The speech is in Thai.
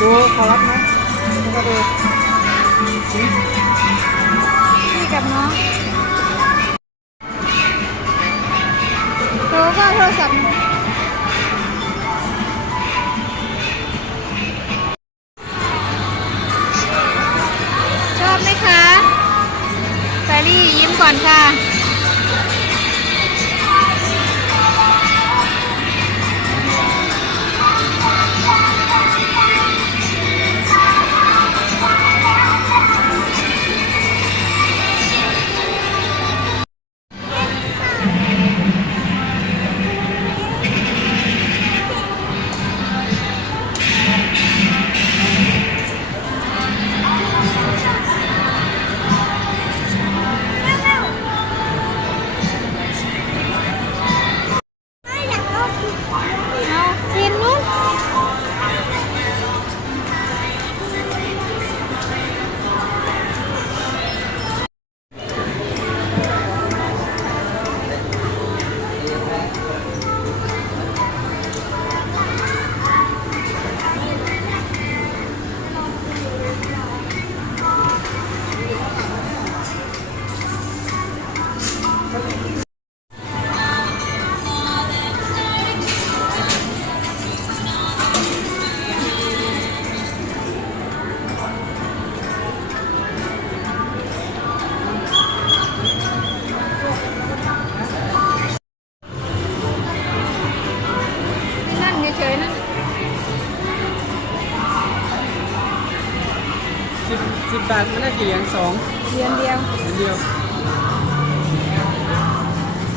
ดูขอรับไหมแล้วก็ดูพี่กับน้องโทรก็โทรศัพท์ชอบไหมคะแฟรี่ยิ้มก่อนค่ะ เฉยๆนั่นสิบสิบบาทมันได้กี่เหรียญสองเรียนเดียว เหรียญเดียว